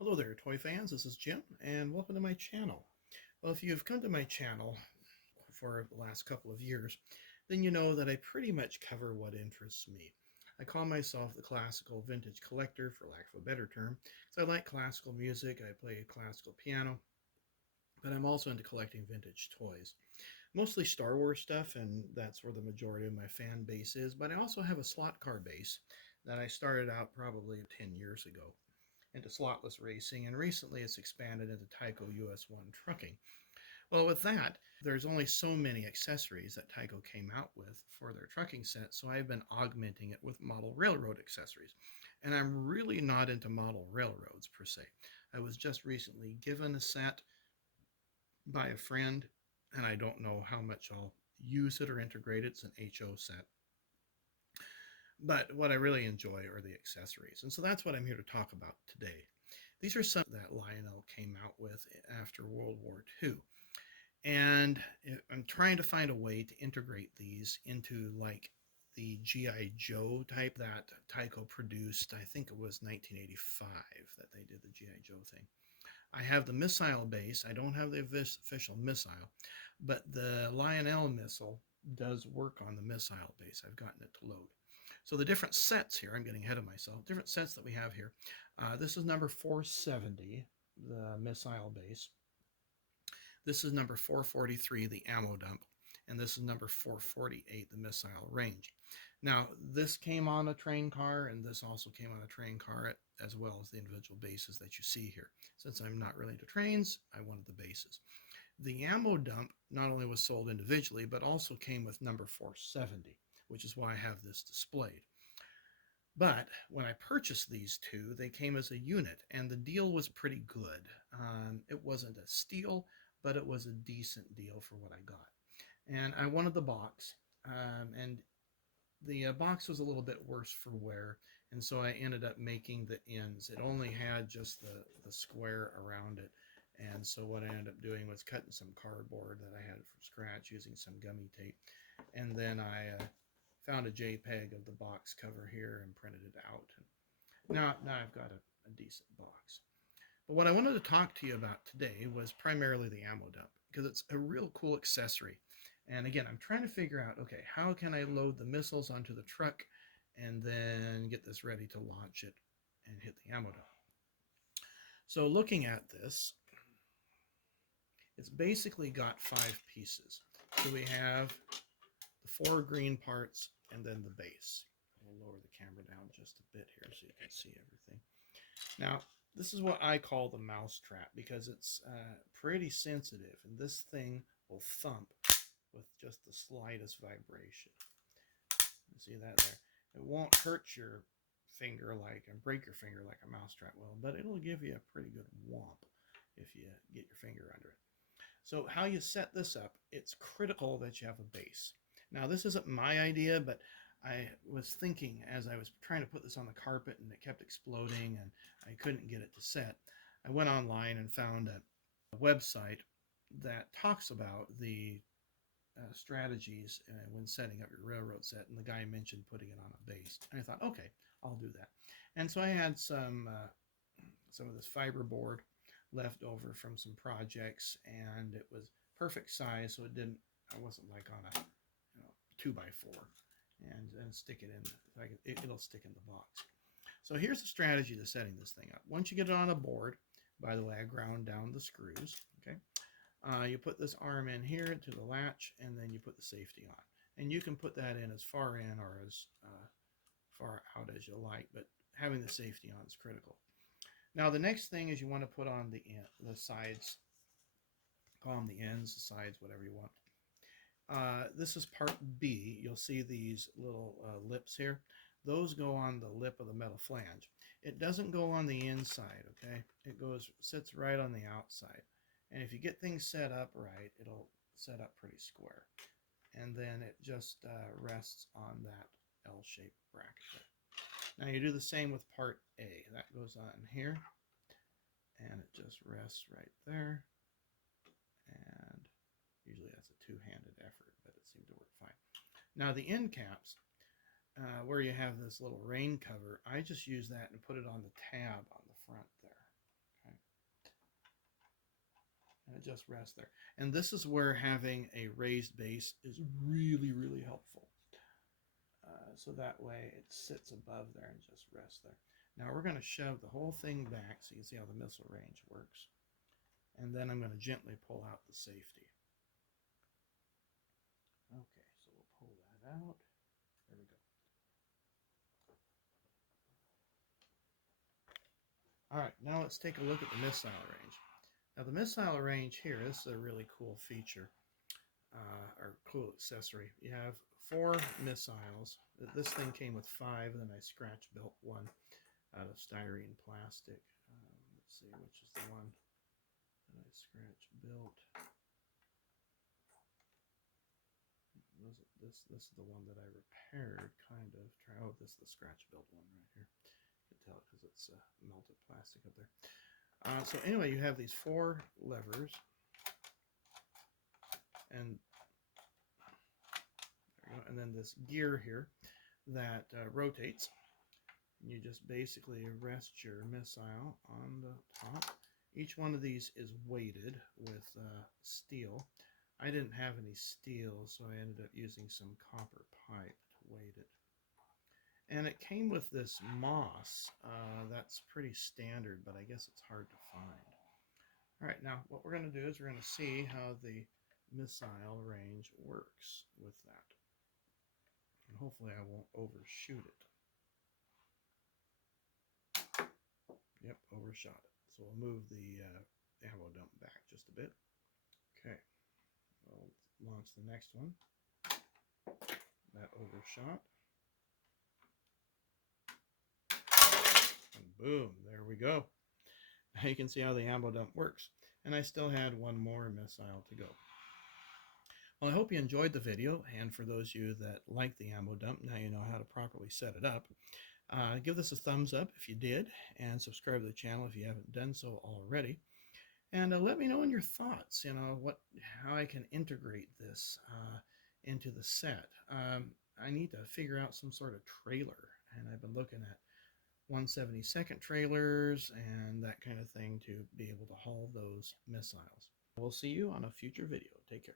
Hello there, toy fans. This is Jim, and welcome to my channel. Well, if you've come to my channel for the last couple of years, then you know that I pretty much cover what interests me. I call myself the classical vintage collector, for lack of a better term, because I like classical music. I play classical piano, but I'm also into collecting vintage toys. Mostly Star Wars stuff, and that's where the majority of my fan base is, but I also have a slot car base that I started out probably 10 years ago into slotless racing, and recently it's expanded into Tyco US1 trucking. Well, with that, there's only so many accessories that Tyco came out with for their trucking set, so I've been augmenting it with model railroad accessories. And I'm really not into model railroads per se. I was just recently given a set by a friend, and I don't know how much I'll use it or integrate it. It's an HO set. But what I really enjoy are the accessories. And so that's what I'm here to talk about today. These are some that Lionel came out with after World War II. And I'm trying to find a way to integrate these into like the G.I. Joe type that Tyco produced. I think it was 1985 that they did the G.I. Joe thing. I have the missile base. I don't have the official missile, but the Lionel missile does work on the missile base. I've gotten it to load. So the different sets here, I'm getting ahead of myself, different sets that we have here. This is number 470, the missile base. This is number 443, the ammo dump. And this is number 448, the missile range. Now, this came on a train car, and this also came on a train car, as well as the individual bases that you see here. Since I'm not really into trains, I wanted the bases. The ammo dump not only was sold individually, but also came with number 470, which is why I have this displayed. But when I purchased these two, they came as a unit, and the deal was pretty good. It wasn't a steal, but it was a decent deal for what I got. And I wanted the box, and the box was a little bit worse for wear, and so I ended up making the ends. It only had just the square around it, and so what I ended up doing was cutting some cardboard that I had from scratch using some gummy tape, and then I found a JPEG of the box cover here and printed it out. And now I've got a decent box. But what I wanted to talk to you about today was primarily the ammo dump, because it's a real cool accessory. And again, I'm trying to figure out, okay, how can I load the missiles onto the truck and then get this ready to launch it and hit the ammo dump. So looking at this, it's basically got 5 pieces. So we have the 4 green parts and then the base. We'll lower the camera down just a bit here so you can see everything. Now, this is what I call the mouse trap, because it's pretty sensitive, and this thing will thump with just the slightest vibration. You see that there? It won't hurt your finger and break your finger like a mouse trap will, but it'll give you a pretty good whomp if you get your finger under it. So how you set this up, it's critical that you have a base. Now, this isn't my idea, but I was thinking as I was trying to put this on the carpet and it kept exploding and I couldn't get it to set. I went online and found a website that talks about the strategies when setting up your railroad set, and the guy mentioned putting it on a base. And I thought, okay, I'll do that. And so I had some of this fiberboard left over from some projects, and it was perfect size, so I wasn't like on a 2x4 and stick it in. So it'll stick in the box. So here's the strategy to setting this thing up. Once you get it on a board, by the way, I ground down the screws. Okay, you put this arm in here to the latch, and then you put the safety on. And you can put that in as far in or as far out as you like, but having the safety on is critical. Now the next thing is you want to put on the sides. Call them the ends, the sides, whatever you want. This is part B. You'll see these little lips here. Those go on the lip of the metal flange. It doesn't go on the inside, okay? It sits right on the outside. And if you get things set up right, it'll set up pretty square. And then it just rests on that L-shaped bracket there. Now you do the same with part A. That goes on here. And it just rests right there. And usually that's a two-handed effort, but it seemed to work fine. Now the end caps, where you have this little rain cover, I just use that and put it on the tab on the front there. just rests there. And this is where having a raised base is really, really helpful. So that way it sits above there and just rests there. Now we're going to shove the whole thing back so you can see how the missile range works. And then I'm going to gently pull out the safety. Okay, so we'll pull that out. There we go. All right, now let's take a look at the missile range. Now the missile range here, this is a really cool feature, or cool accessory. You have 4 missiles. This thing came with 5, and then I scratch built one out of styrene plastic. Let's see, which is the one that I scratch built. This is the one that I repaired, kind of. Oh, this is the scratch built one right here. You can tell because it's melted plastic up there. So anyway, you have these 4 levers, and there you go. And then this gear here that rotates. You just basically rest your missile on the top. Each one of these is weighted with steel. I didn't have any steel, so I ended up using some copper pipe to weight it. And it came with this moss. That's pretty standard, but I guess it's hard to find. All right, now what we're going to do is we're going to see how the missile range works with that. And hopefully I won't overshoot it. Yep, overshot it. So we'll move the ammo dump back just a bit. Okay, we'll launch the next one. That overshot. And boom, there we go. Now you can see how the ammo dump works. And I still had one more missile to go. Well, I hope you enjoyed the video, and for those of you that like the ammo dump, now you know how to properly set it up. Give this a thumbs up if you did, and subscribe to the channel if you haven't done so already. And let me know in your thoughts, how I can integrate this into the set. I need to figure out some sort of trailer, and I've been looking at 1/72 trailers and that kind of thing to be able to haul those missiles. We'll see you on a future video. Take care.